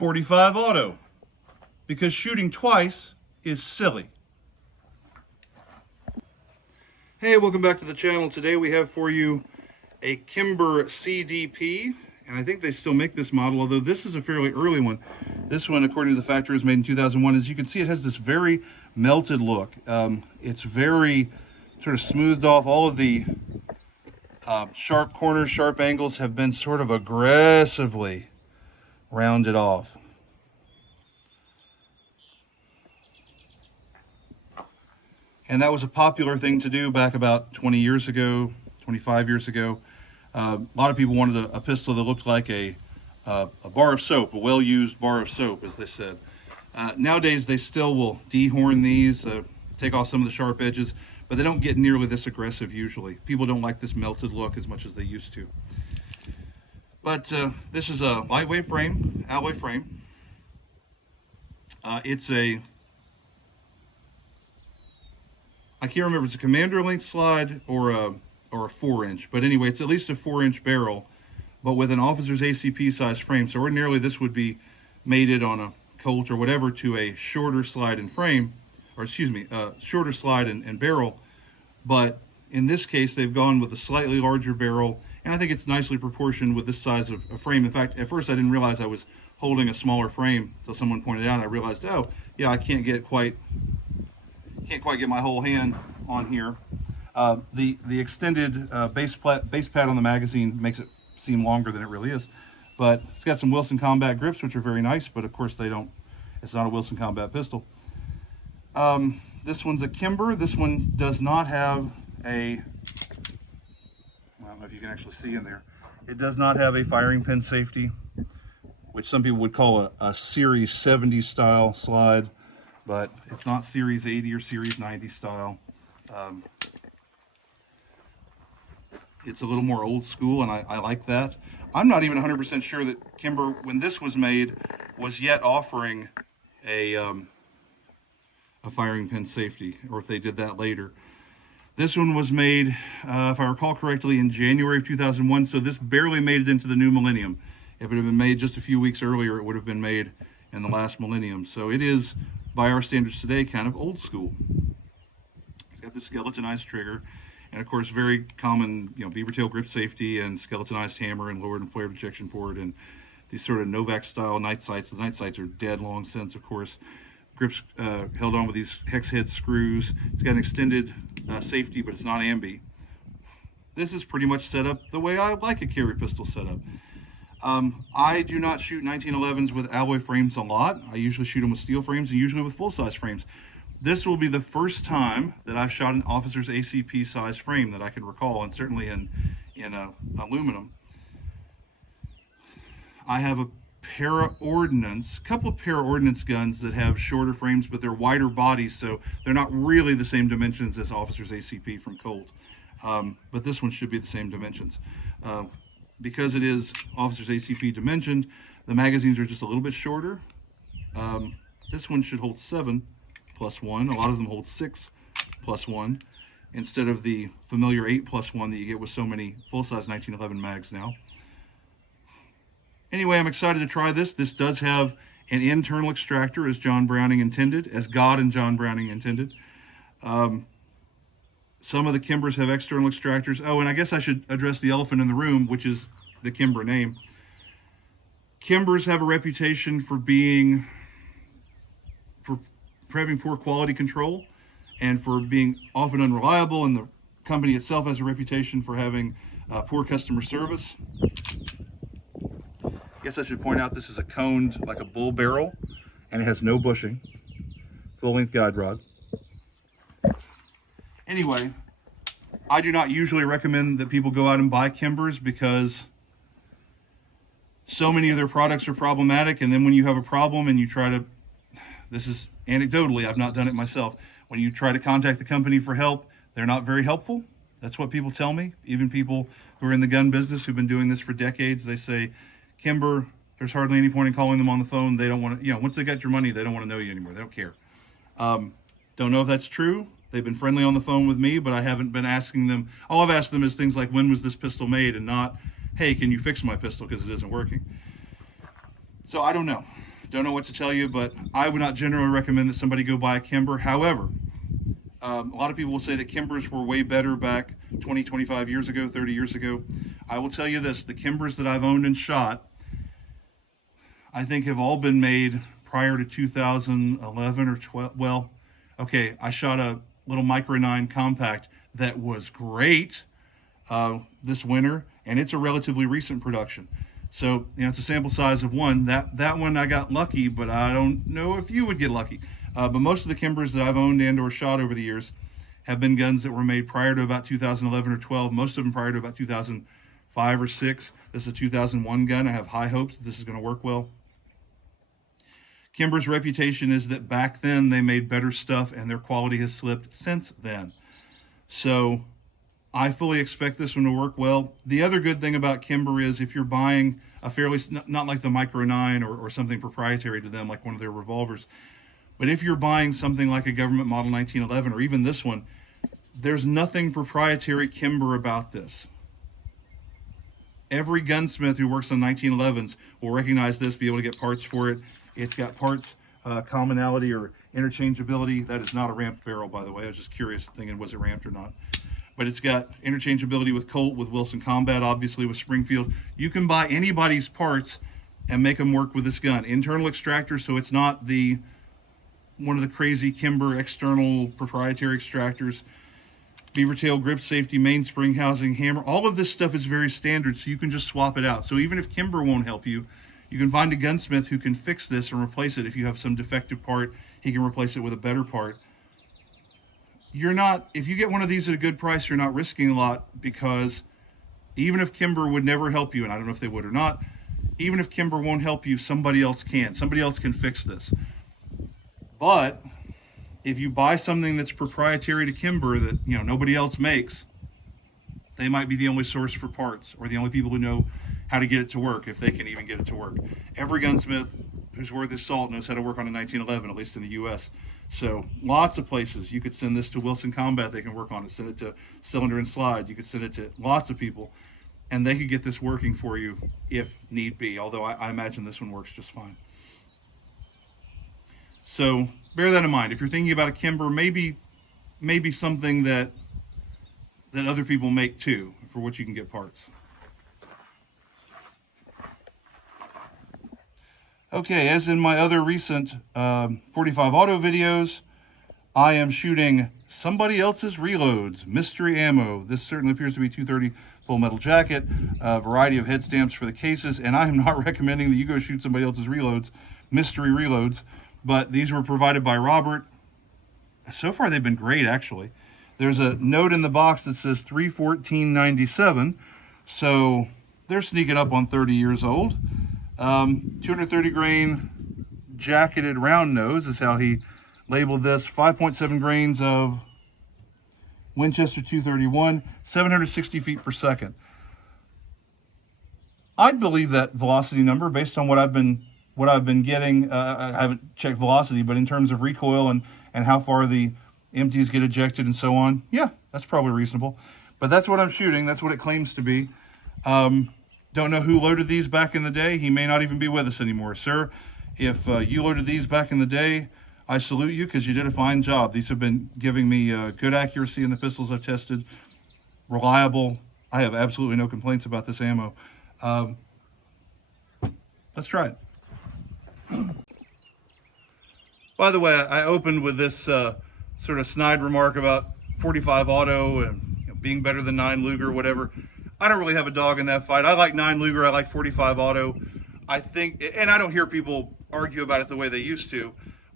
.45 auto, because shooting twice is silly. Hey, welcome back to the channel. Today we have for you a Kimber CDP, and I think they still make this model, although this is a fairly early one. This one, according to the factory, was made in 2001. As you can see, it has this very melted look. It's very sort of smoothed off. All of the sharp corners, sharp angles have been sort of aggressively rounded off. And that was a popular thing to do back about 20 years ago, 25 years ago. A lot of people wanted a pistol that looked like a bar of soap, a well-used bar of soap, as they said. Nowadays, they still will dehorn these, take off some of the sharp edges, but they don't get nearly this aggressive usually. People don't like this melted look as much as they used to. But this is a lightweight frame, alloy frame. It's a, I can't remember if it's a commander length slide or a 4-inch, but anyway, it's at least a 4-inch barrel, but with an officer's ACP size frame. So ordinarily this would be mated on a Colt or whatever to a shorter slide and frame, or excuse me, shorter slide and barrel. But in this case, they've gone with a slightly larger barrel, and I think it's nicely proportioned with this size of a frame. In fact, at first I didn't realize I was holding a smaller frame until someone pointed out, and I realized, oh yeah, I can't quite get my whole hand on here. The extended base pad on the magazine makes it seem longer than it really is, but it's got some Wilson Combat grips, which are very nice, but of course it's not a Wilson Combat pistol. This one's a Kimber. This one does not have I don't know if you can actually see in there. It does not have a firing pin safety, which some people would call a Series 70 style slide, but it's not Series 80 or Series 90 style. It's a little more old school, and I like that. I'm not even 100% sure that Kimber, when this was made, was yet offering a firing pin safety, or if they did that later. This one was made, if I recall correctly, in January of 2001, so this barely made it into the new millennium. If it had been made just a few weeks earlier, it would have been made in the last millennium. So it is, by our standards today, kind of old school. It's got the skeletonized trigger, and of course very common, beaver tail grip safety and skeletonized hammer and lowered and flared ejection port and these sort of Novak style night sights. The night sights are dead long since, of course. Grips held on with these hex head screws. It's got an extended safety, but it's not ambi. This is pretty much set up the way I like a carry pistol set up. I do not shoot 1911s with alloy frames a lot. I usually shoot them with steel frames and usually with full-size frames. This will be the first time that I've shot an officer's ACP size frame that I can recall, and certainly in aluminum. I have a couple of para-ordnance guns that have shorter frames, but they're wider bodies, so they're not really the same dimensions as officer's ACP from Colt. But this one should be the same dimensions. Because it is officer's ACP dimensioned, the magazines are just a little bit shorter. This one should hold 7+1. A lot of them hold 6+1 instead of the familiar 8+1 that you get with so many full-size 1911 mags now. Anyway, I'm excited to try this. This does have an internal extractor, as John Browning intended, as God and John Browning intended. Some of the Kimbers have external extractors. Oh, and I guess I should address the elephant in the room, which is the Kimber name. Kimbers have a reputation for having poor quality control and for being often unreliable, and the company itself has a reputation for having poor customer service. I guess I should point out this is a coned, like a bull barrel, and it has no bushing, full-length guide rod. Anyway, I do not usually recommend that people go out and buy Kimbers because so many of their products are problematic, and then when you have a problem and you try to, this is anecdotally, I've not done it myself, when you try to contact the company for help, they're not very helpful. That's what people tell me. Even people who are in the gun business who've been doing this for decades, they say, Kimber, there's hardly any point in calling them on the phone. They don't want to, once they got your money, they don't want to know you anymore. They don't care. Don't know if that's true. They've been friendly on the phone with me, but I haven't been asking them. All I've asked them is things like, when was this pistol made, and not, hey, can you fix my pistol because it isn't working. So I don't know. Don't know what to tell you, but I would not generally recommend that somebody go buy a Kimber. However, a lot of people will say that Kimbers were way better back 20, 25 years ago, 30 years ago. I will tell you this, the Kimbers that I've owned and shot, I think have all been made prior to 2011 or 12. Well, okay, I shot a little Micro 9 compact that was great this winter, and it's a relatively recent production. So, you know, it's a sample size of one. That one I got lucky, but I don't know if you would get lucky. But most of the Kimbers that I've owned and or shot over the years have been guns that were made prior to about 2011 or 12, most of them prior to about 2005 or 6. This is a 2001 gun. I have high hopes that this is going to work well. Kimber's reputation is that back then they made better stuff and their quality has slipped since then. So I fully expect this one to work well. The other good thing about Kimber is if you're buying a fairly, not like the Micro 9 or something proprietary to them like one of their revolvers, but if you're buying something like a government model 1911 or even this one, there's nothing proprietary Kimber about this. Every gunsmith who works on 1911s will recognize this, be able to get parts for it. It's got parts commonality or interchangeability. That is not a ramped barrel, by the way. I was just curious, thinking, was it ramped or not? But it's got interchangeability with Colt, with Wilson Combat, obviously with Springfield. You can buy anybody's parts and make them work with this gun. Internal extractor, so it's not one of the crazy Kimber external proprietary extractors. Beaver tail, grip safety, mainspring housing, hammer. All of this stuff is very standard, so you can just swap it out. So even if Kimber won't help you, you can find a gunsmith who can fix this and replace it. If you have some defective part, he can replace it with a better part. If you get one of these at a good price, you're not risking a lot, because even if Kimber would never help you, and I don't know if they would or not, even if Kimber won't help you, somebody else can. Somebody else can fix this. But if you buy something that's proprietary to Kimber that nobody else makes, they might be the only source for parts, or the only people who know how to get it to work, if they can even get it to work. Every gunsmith who's worth his salt knows how to work on a 1911, at least in the US. So lots of places. You could send this to Wilson Combat, they can work on it. Send it to Cylinder and Slide. You could send it to lots of people, and they could get this working for you if need be, although I imagine this one works just fine. So bear that in mind. If you're thinking about a Kimber, maybe something that other people make too, for which you can get parts. Okay, as in my other recent 45 auto videos, I am shooting somebody else's reloads, mystery ammo. This certainly appears to be 230 full metal jacket, a variety of head stamps for the cases, and I am not recommending that you go shoot somebody else's reloads, mystery reloads, but these were provided by Robert. So far they've been great, actually. There's a note in the box that says 314.97, so they're sneaking up on 30 years old. 230 grain jacketed round nose is how he labeled this. 5.7 grains of Winchester 231, 760 feet per second. I'd believe that velocity number based on what I've been getting. I haven't checked velocity, but in terms of recoil and how far the empties get ejected and so on, yeah, that's probably reasonable. But that's what I'm shooting. That's what it claims to be. Don't know who loaded these back in the day. He may not even be with us anymore. Sir, if you loaded these back in the day, I salute you, because you did a fine job. These have been giving me good accuracy in the pistols I've tested. Reliable. I have absolutely no complaints about this ammo. Let's try it. By the way, I opened with this sort of snide remark about 45 auto and being better than 9 Luger, whatever. I don't really have a dog in that fight. I like 9 Luger, I like 45 auto. I think, and I don't hear people argue about it the way they used to,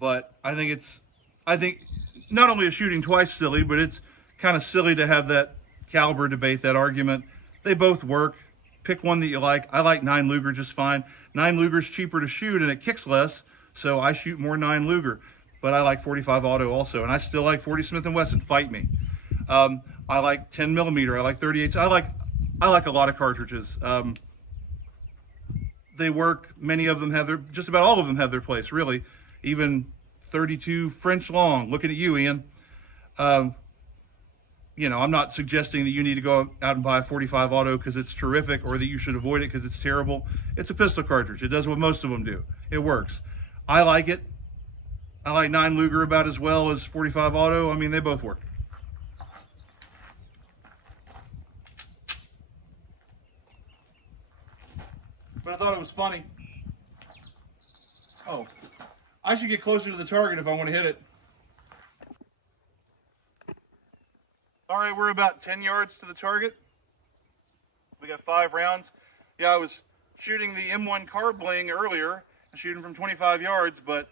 but I think not only is shooting twice silly, but it's kind of silly to have that caliber debate, that argument. They both work. Pick one that you like. I like 9 Luger just fine. 9 Luger's cheaper to shoot and it kicks less, so I shoot more 9 Luger. But I like 45 auto also, and I still like 40 Smith & Wesson. Fight me. I like 10 millimeter. I like 38. I like a lot of cartridges. They work. Many of them just about all of them have their place, really. Even 32 French long. Looking at you, Ian. you know, I'm not suggesting that you need to go out and buy a 45 auto because it's terrific, or that you should avoid it because it's terrible. It's a pistol cartridge. It does what most of them do. It works. I like it. I like 9 Luger about as well as 45 auto. I mean, they both work. But I thought it was funny. Oh, I should get closer to the target if I want to hit it. All right, we're about 10 yards to the target. We got 5 rounds. Yeah, I was shooting the M1 Carb Bling earlier, shooting from 25 yards, but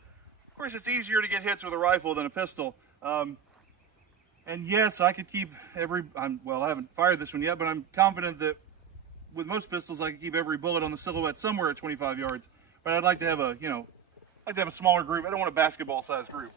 of course it's easier to get hits with a rifle than a pistol. And yes, I could keep well, I haven't fired this one yet, but I'm confident that with most pistols, I could keep every bullet on the silhouette somewhere at 25 yards. But I'd like to have a, like to have a smaller group. I don't want a basketball-sized group.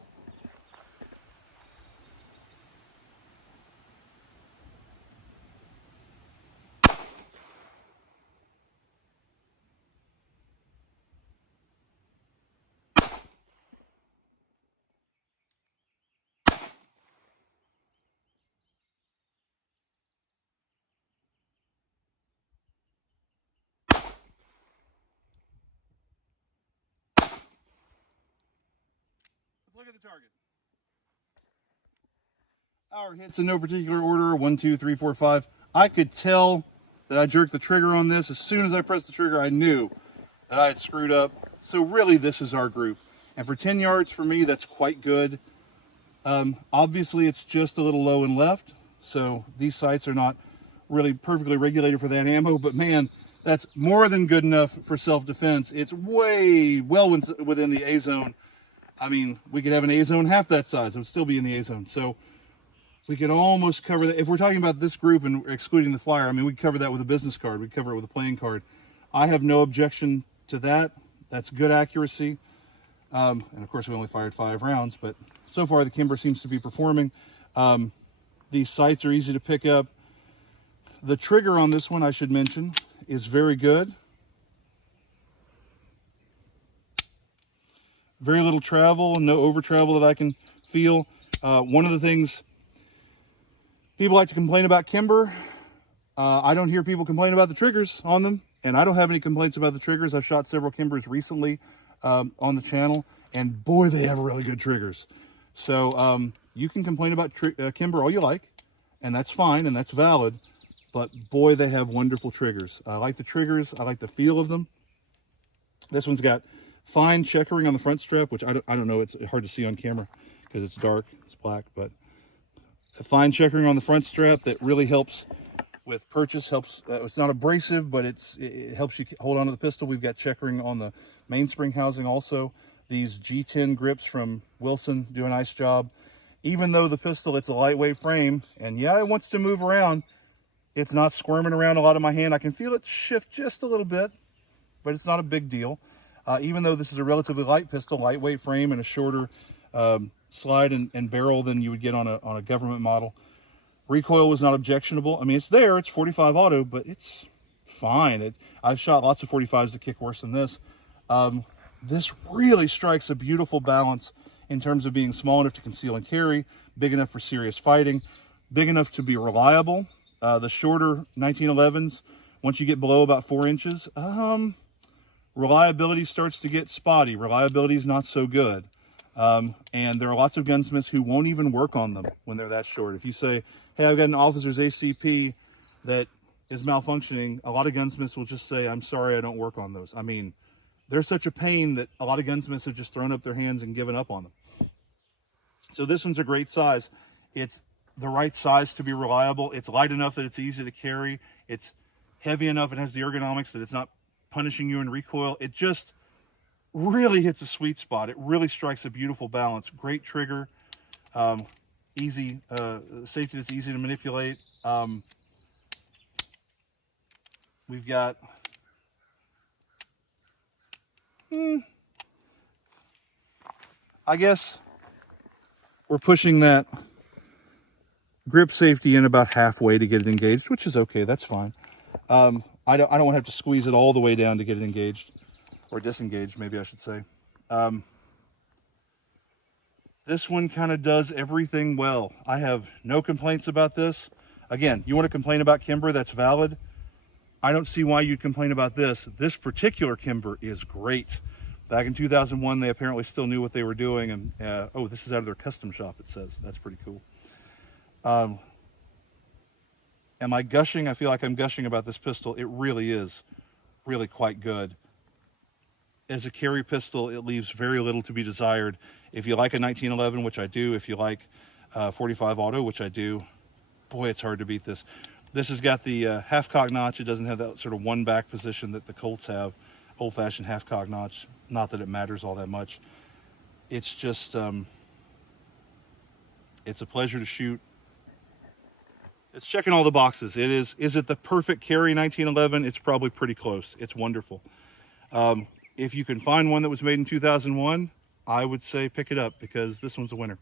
Look at the target. Our hits in no particular order, 1, 2, 3, 4, 5. I could tell that I jerked the trigger on this. As soon as I pressed the trigger, I knew that I had screwed up. So really, this is our group. And for 10 yards, for me, that's quite good. Obviously, it's just a little low and left. So these sights are not really perfectly regulated for that ammo. But man, that's more than good enough for self-defense. It's way well within the A zone. I mean, we could have an A zone half that size. It would still be in the A zone. So we could almost cover that. If we're talking about this group and excluding the flyer, I mean, we could cover that with a business card. We'd cover it with a playing card. I have no objection to that. That's good accuracy. And of course, we only fired 5 rounds, but so far the Kimber seems to be performing. These sights are easy to pick up. The trigger on this one, I should mention, is very good. Very little travel, no over travel that I can feel. One of the things people like to complain about Kimber, I don't hear people complain about the triggers on them, and I don't have any complaints about the triggers. I've shot several Kimbers recently on the channel, and boy, they have really good triggers. So you can complain about Kimber all you like, and that's fine, and that's valid, but boy, they have wonderful triggers. I like the triggers. I like the feel of them. This one's got fine checkering on the front strap, which I don't know, it's hard to see on camera because it's dark, it's black, but a fine checkering on the front strap that really helps with purchase, helps, it's not abrasive, but it helps you hold on to the pistol. We've got checkering on the mainspring housing also. These G10 grips from Wilson do a nice job. Even though the pistol, it's a lightweight frame, and yeah, it wants to move around, it's not squirming around a lot in my hand. I can feel it shift just a little bit, but it's not a big deal. Even though this is a relatively light pistol, lightweight frame, and a shorter slide and barrel than you would get on a government model. Recoil was not objectionable. I mean, it's there, it's 45 auto, but it's fine. I've shot lots of 45s that kick worse than this. This really strikes a beautiful balance in terms of being small enough to conceal and carry, big enough for serious fighting, big enough to be reliable. The shorter 1911s, once you get below about 4 inches, reliability starts to get spotty. Reliability is not so good. And there are lots of gunsmiths who won't even work on them when they're that short. If you say, hey, I've got an officer's ACP that is malfunctioning, a lot of gunsmiths will just say, I'm sorry, I don't work on those. I mean, they're such a pain that a lot of gunsmiths have just thrown up their hands and given up on them. So this one's a great size. It's the right size to be reliable. It's light enough that it's easy to carry. It's heavy enough, it has the ergonomics that it's not punishing you in recoil. It just really hits a sweet spot. It really strikes a beautiful balance. Great trigger, easy safety that's easy to manipulate. We've got I guess we're pushing that grip safety in about halfway to get it engaged, which is okay. That's fine. I don't want to have to squeeze it all the way down to get it engaged, or disengaged, maybe I should say. The This one kind of does everything well. I have no complaints about this. Again, you want to complain about Kimber, that's valid. I don't see why you'd complain about this. This particular Kimber is great. Back in 2001, they apparently still knew what they were doing. And oh, this is out of their custom shop, it says. That's pretty cool. Am I gushing? I feel like I'm gushing about this pistol. It really is really quite good. As a carry pistol, it leaves very little to be desired. If you like a 1911, which I do, if you like 45 auto, which I do, boy, it's hard to beat this. This has got the half cock notch. It doesn't have that sort of one back position that the Colts have, old-fashioned half cock notch. Not that it matters all that much. It's just, it's a pleasure to shoot. It's checking all the boxes. It is it the perfect carry 1911? It's probably pretty close. It's wonderful. If you can find one that was made in 2001, I would say pick it up because this one's a winner.